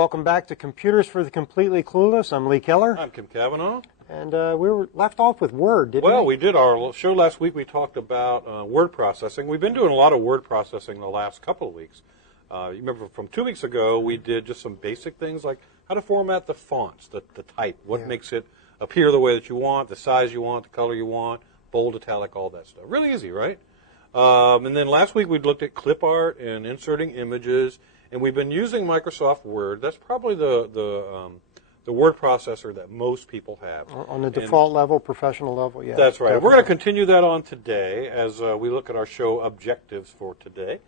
welcome back to Computers for the Completely Clueless. I'm Lee Keller. I'm Kim Cavanaugh. And we were left off with Word, didn't we? Well, we did our show last week. We talked about word processing. We've been doing a lot of word processing the last couple of weeks. You remember from 2 weeks ago, we did just some basic things like how to format the fonts, the type, what makes it appear the way that you want, the size you want, the color you want, bold, italic, all that stuff. Really easy, right? And then last week we looked at clip art and inserting images, and we've been using Microsoft Word. That's probably the word processor that most people have. On the default level, professional level, yeah. That's right. Definitely. We're going to continue that on today as we look at our show objectives for today.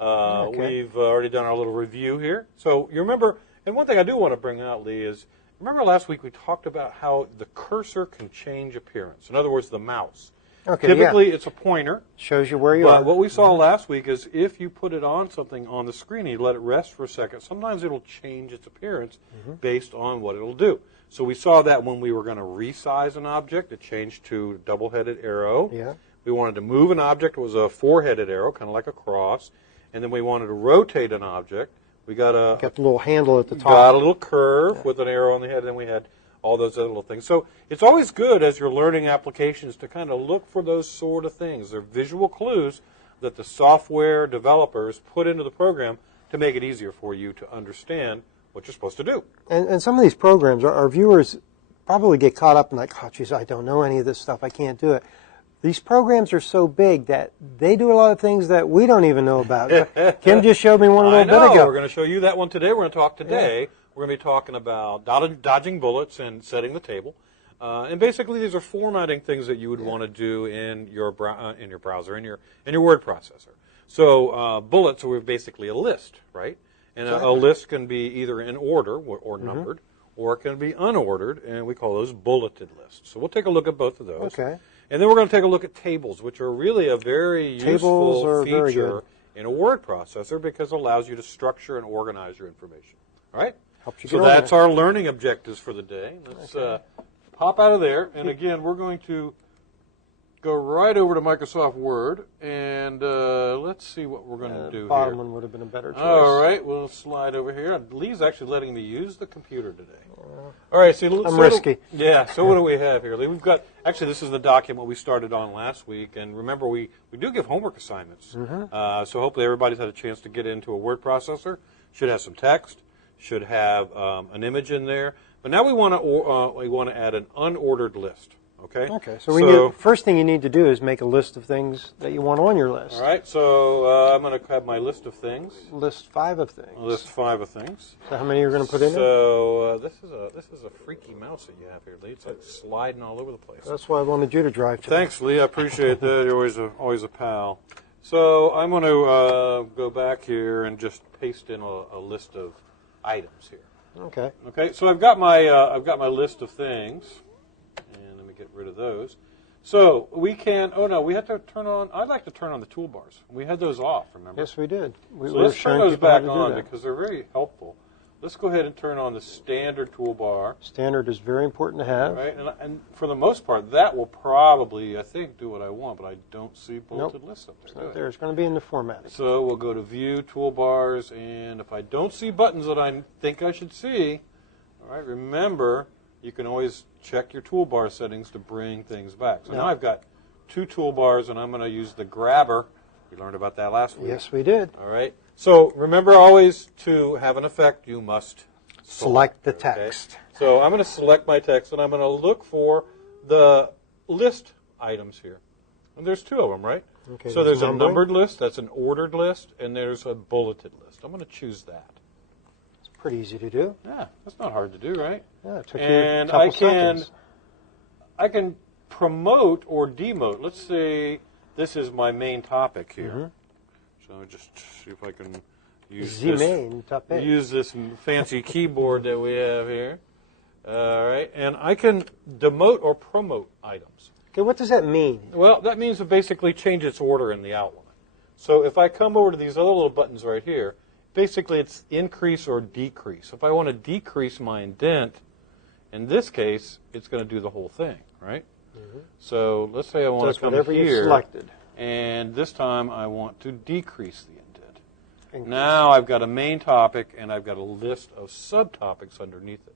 We've already done our little review here. So you remember, and one thing I do want to bring out, Lee, is remember last week we talked about how the cursor can change appearance. In other words, the mouse. Okay, Typically, it's a pointer. Shows you where you are. But what we saw last week is if you put it on something on the screen and you let it rest for a second, sometimes it'll change its appearance based on what it'll do. So we saw that when we were going to resize an object, it changed to a double-headed arrow. Yeah. We wanted to move an object, it was a four-headed arrow, kind of like a cross. And then we wanted to rotate an object. We got the little handle at the top. Got a little curve with an arrow on the head, and then we had all those other little things. So it's always good as you're learning applications to kind of look for those sort of things. They're visual clues that the software developers put into the program to make it easier for you to understand what you're supposed to do. And some of these programs, our viewers probably get caught up in like, oh, geez, I don't know any of this stuff. I can't do it. These programs are so big that they do a lot of things that we don't even know about. Kim just showed me one a little bit ago. We're going to show you that one today. We're going to talk today. Yeah. We're going to be talking about dodging bullets and setting the table. And basically, these are formatting things that you would want to do in your browser, in your word processor. So bullets are basically a list, right? And a list can be either in order or numbered, or it can be unordered, and we call those bulleted lists. So we'll take a look at both of those. Okay. And then we're going to take a look at tables, which are really a very useful feature in a word processor because it allows you to structure and organize your information. All right? Helps you so that's our learning objectives for the day. Let's pop out of there. And again, we're going to go right over to Microsoft Word, and let's see what we're going to do here. The bottom one would have been a better choice. All right, we'll slide over here. Lee's actually letting me use the computer today. All right, see, I'm risky. So what do we have here, Lee? We've got, actually, this is the document we started on last week, and remember, we do give homework assignments. So hopefully everybody's had a chance to get into a word processor. Should have some text, should have an image in there. But now we want to add an unordered list. Okay. So first thing you need to do is make a list of things that you want on your list. All right. So I'm going to have my list of things. List 5 of things. List 5 of things. So how many are you going to put in there? So this is a freaky mouse that you have here, Lee. It's like sliding all over the place. That's why I wanted you to drive today. Thanks, Lee. I appreciate that. You're always a pal. So I'm going to go back here and just paste in a list of items here. Okay. Okay. So I've got my list of things. Get rid of those. So we can, we have to turn on, I'd like to turn on the toolbars. We had those off, remember? Yes, we did. So let's turn those back on because they're very helpful. Let's go ahead and turn on the standard toolbar. Standard is very important to have. Right, and for the most part, that will probably, I think, do what I want, but I don't see bulleted lists up there. It's not there. It's going to be in the formatting. So we'll go to View, Toolbars, and if I don't see buttons that I think I should see, all right, remember, you can always check your toolbar settings to bring things back. So now I've got 2 toolbars, and I'm going to use the grabber. We learned about that last week. Yes, we did. All right. So remember always to have an effect, you must select the text. Okay? So I'm going to select my text, and I'm going to look for the list items here. And there's 2 of them, right? Okay, so there's a numbered list, that's an ordered list, and there's a bulleted list. I'm going to choose that. Pretty easy to do. Yeah, that's not hard to do, right? Yeah, it took you a couple seconds. I can promote or demote. Let's say this is my main topic here. So just see if I can use this fancy keyboard that we have here. All right, and I can demote or promote items. Okay, what does that mean? Well, that means to basically change its order in the outline. So if I come over to these other little buttons right here, basically, it's increase or decrease. If I want to decrease my indent, in this case, it's going to do the whole thing, right? So let's say I want to come here, selected. and this time I want to decrease the indent. Now I've got a main topic, and I've got a list of subtopics underneath it.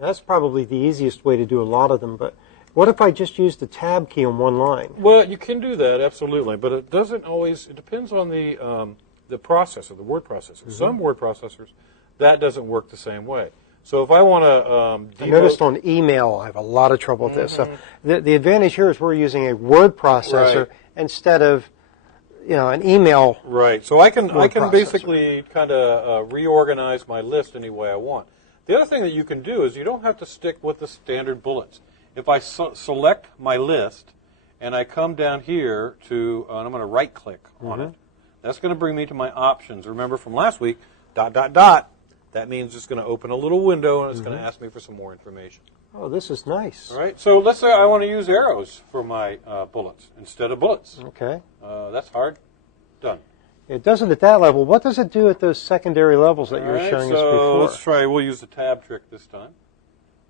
That's probably the easiest way to do a lot of them, but what if I just use the tab key on one line? Well, you can do that, absolutely, but it doesn't always, it depends on the processor, the word processor. Some word processors, that doesn't work the same way. So if I want to I noticed on email I have a lot of trouble with this. So the advantage here is we're using a word processor instead of an email. Right. So I can processor. basically kind of reorganize my list any way I want. The other thing that you can do is you don't have to stick with the standard bullets. If I select my list and I come down here to, and I'm going to right-click on it, that's going to bring me to my options. Remember from last week, ... That means it's going to open a little window and it's going to ask me for some more information. Oh, this is nice. All right. So let's say I want to use arrows for my bullets instead of bullets. Okay. That's hard. Done. It does it at that level. What does it do at those secondary levels that you were showing us before? So let's try. We'll use the tab trick this time.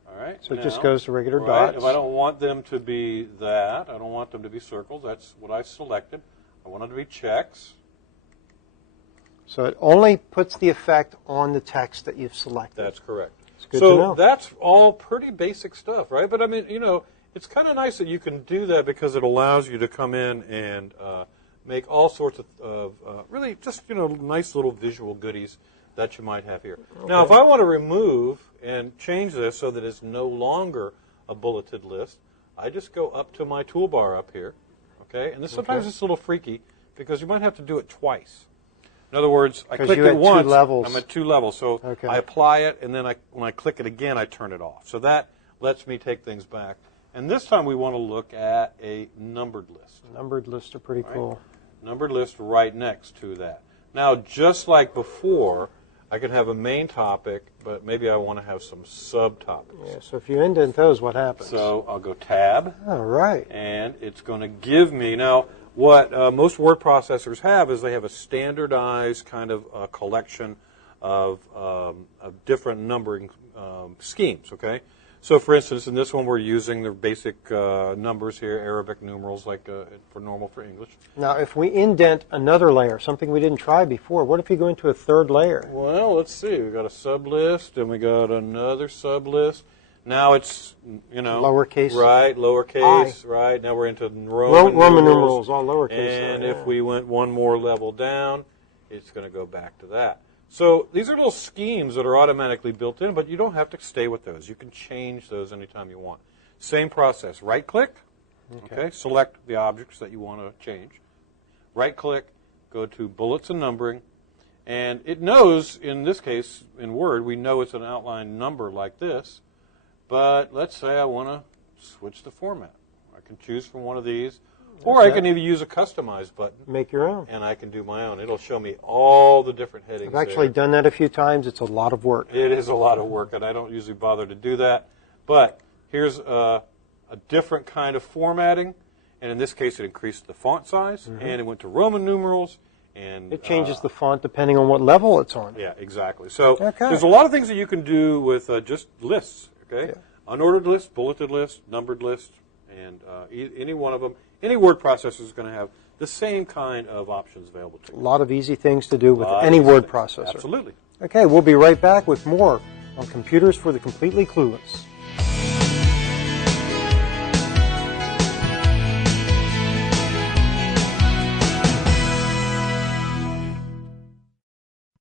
All right. So it just goes to regular dots. If I don't want them to be that, I don't want them to be circles. That's what I selected. I want them to be checks. So it only puts the effect on the text that you've selected. That's correct. It's good to know. So that's all pretty basic stuff, right? But I mean, it's kind of nice that you can do that because it allows you to come in and make all sorts of really just, nice little visual goodies that you might have here. Okay. Now, if I want to remove and change this so that it's no longer a bulleted list, I just go up to my toolbar up here, okay? And this sometimes it's a little freaky because you might have to do it twice. In other words, I click it once, I'm at 2 levels, so I apply it, and then when I click it again, I turn it off. So that lets me take things back. And this time we want to look at a numbered list. Numbered lists are pretty cool. Numbered list right next to that. Now, just like before, I can have a main topic, but maybe I want to have some subtopics. Yeah, so if you indent those, what happens? So I'll go tab. All right. And it's going to give me, now, what most word processors have is they have a standardized kind of collection of different numbering schemes, okay? So, for instance, in this one, we're using the basic numbers here, Arabic numerals, like for normal for English. Now, if we indent another layer, something we didn't try before, what if you go into a third layer? Well, let's see. We've got a sublist, and we got another sublist. Now it's, lowercase. Right, lowercase, right. Now we're into Roman numerals, all lowercase. And if we went one more level down, it's going to go back to that. So these are little schemes that are automatically built in, but you don't have to stay with those. You can change those anytime you want. Same process. Right-click, okay, select the objects that you want to change. Right-click, go to Bullets and Numbering, and it knows, in this case, in Word, we know it's an outline number like this, but let's say I want to switch the format. I can choose from one of these. Or I can even use a customize button. Make your own. And I can do my own. It'll show me all the different headings. I've actually done that a few times. It's a lot of work. It is a lot of work, and I don't usually bother to do that. But here's a different kind of formatting. And in this case, it increased the font size, and it went to Roman numerals. And it changes the font depending on what level it's on. Yeah, exactly. So there's a lot of things that you can do with just lists. Okay, yeah. Unordered list, bulleted list, numbered list, and any one of them. Any word processor is going to have the same kind of options available to you. A lot of easy things to do with any word processor. Absolutely. Okay, we'll be right back with more on Computers for the Completely Clueless.